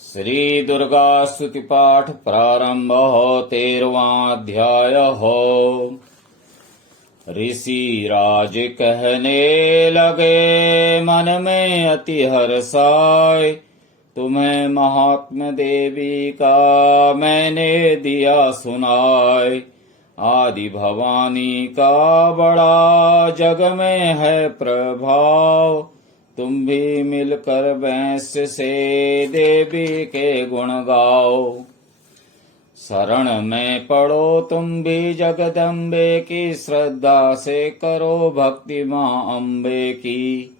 श्री दुर्गा स्तुति पाठ प्रारंभ 13वां अध्याय हो। ऋषि राज कहने लगे मन में अति हर्षाय, तुम्हें महात्म देवी का मैंने दिया सुनाय। आदि भवानी का बड़ा जग में है प्रभाव, तुम भी मिलकर वैश्य से देवी के गुण गाओ। शरण में पड़ो तुम भी जगदम्बे की, श्रद्धा से करो भक्ति माँ अम्बे की।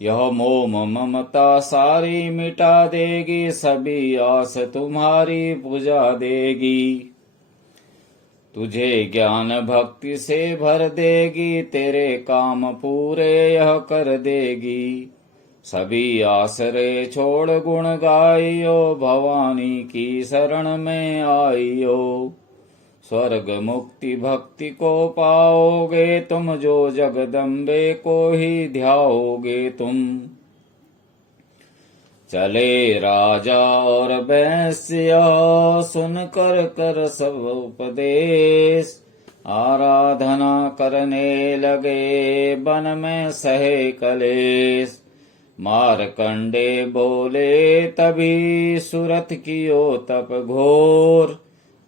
यह मोह ममता सारी मिटा देगी, सभी आस तुम्हारी पुजा देगी। तुझे ज्ञान भक्ति से भर देगी, तेरे काम पूरे यह कर देगी। सभी आसरे छोड़ गुण गाइयो, भवानी की शरण में आइयो। स्वर्ग मुक्ति भक्ति को पाओगे तुम, जो जगदम्बे को ही ध्याओगे तुम। चले राजा और वैश्य सुन कर कर सब उपदेश, आराधना करने लगे वन में सहे कलेश। मारकंडे बोले तभी सुरथ कियो तप घोर,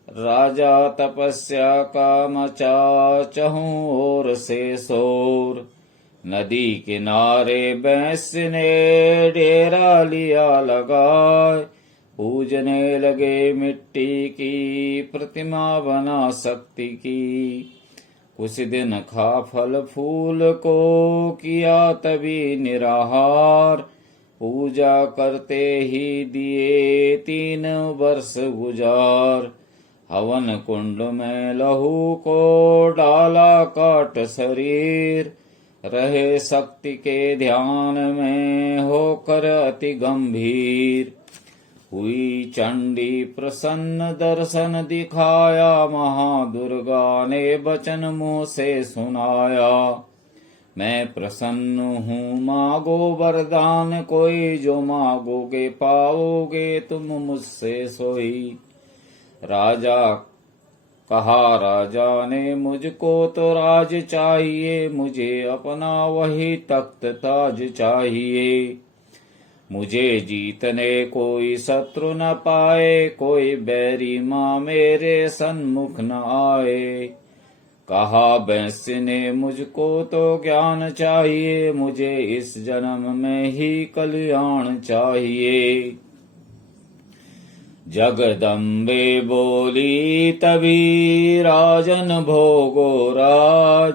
राजा तपस्या का मचा चहु ओर से शोर। नदी किनारे वैश्य ने डेरा लिया लगाए, पूजने लगे मिट्टी की प्रतिमा बना शक्ति की। कुछ दिन खा फल फूल को किया तभी निराहार, पूजा करते ही दिए 3 वर्ष गुजार। हवन कुंड में लहू को डाला काट शरीर, रहे शक्ति के ध्यान में होकर अति गंभीर। हुई चंडी प्रसन्न दर्शन दिखाया, महादुर्गा ने वचन मुँह से सुनाया। मैं प्रसन्न हूँ मांगो वरदान कोई, जो मांगोगे पाओगे तुम मुझसे सोई। राजा ने मुझको तो राज चाहिए, मुझे अपना वही तख्त ताज चाहिए। मुझे जीतने कोई शत्रु न पाए, कोई बैरी माँ मेरे सन्मुख न आए। कहा वैश्य ने मुझको तो ज्ञान चाहिए, मुझे इस जन्म में ही कल्याण चाहिए। जगदम्बे बोली तभी राजन भोगो राज,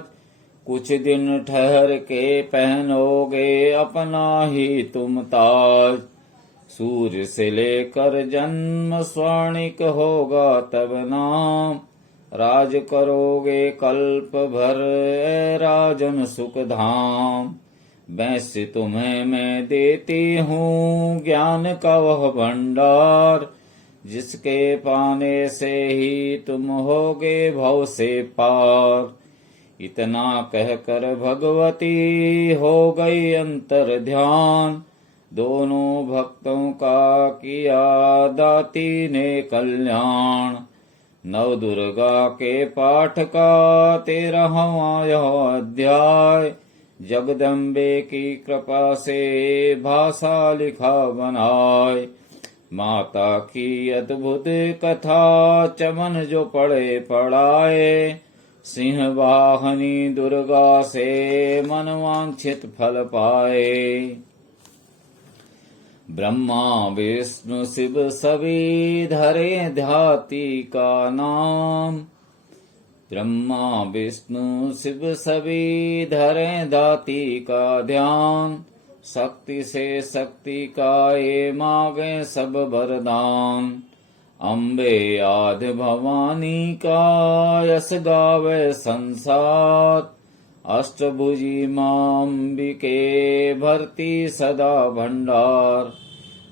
कुछ दिन ठहर के पहनोगे अपना ही तुम ताज। सूर्य से लेकर जन्म स्वर्णिक होगा तब नाम, राज करोगे कल्प भर ए राजन सुख धाम। वैश्य तुम्हें मैं देती हूँ ज्ञान का वह भंडार, जिसके पाने से ही तुम होगे भव से पार। इतना कहकर भगवती हो गई अंतर ध्यान, दोनों भक्तों का किया दाती ने कल्याण। नव दुर्गा के पाठ का 13वां यह अध्याय, जगदम्बे की कृपा से भाषा लिखा बनाए। माता की अद्भुत कथा चमन जो पढ़े पढ़ाए, सिंह वाहनी दुर्गा से मनवांछित फल पाए। ब्रह्मा विष्णु शिव सभी धरे ध्याती का नाम, ब्रह्मा विष्णु शिव सभी धरे धाती का ध्यान। शक्ति से शक्ति का ये मांगे सब वरदान, अम्बे आदि भवानी का यश गावे संसार। अष्टभुजी माँ अम्बिके भरती सदा भंडार,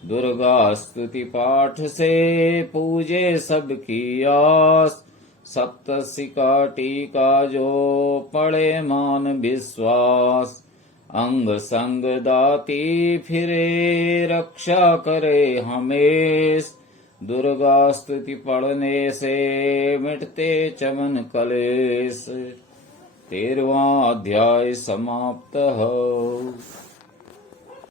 दुर्गा स्तुति पाठ से पूजे सबकी आस। सप्तशिका टीका जो पढ़े मान विश्वास, अंग संग दाती फिरे रक्षा करे हमेश। दुर्गा स्तुति पढ़ने से मिटते चमन कलेश। 13वां अध्याय समाप्त हो।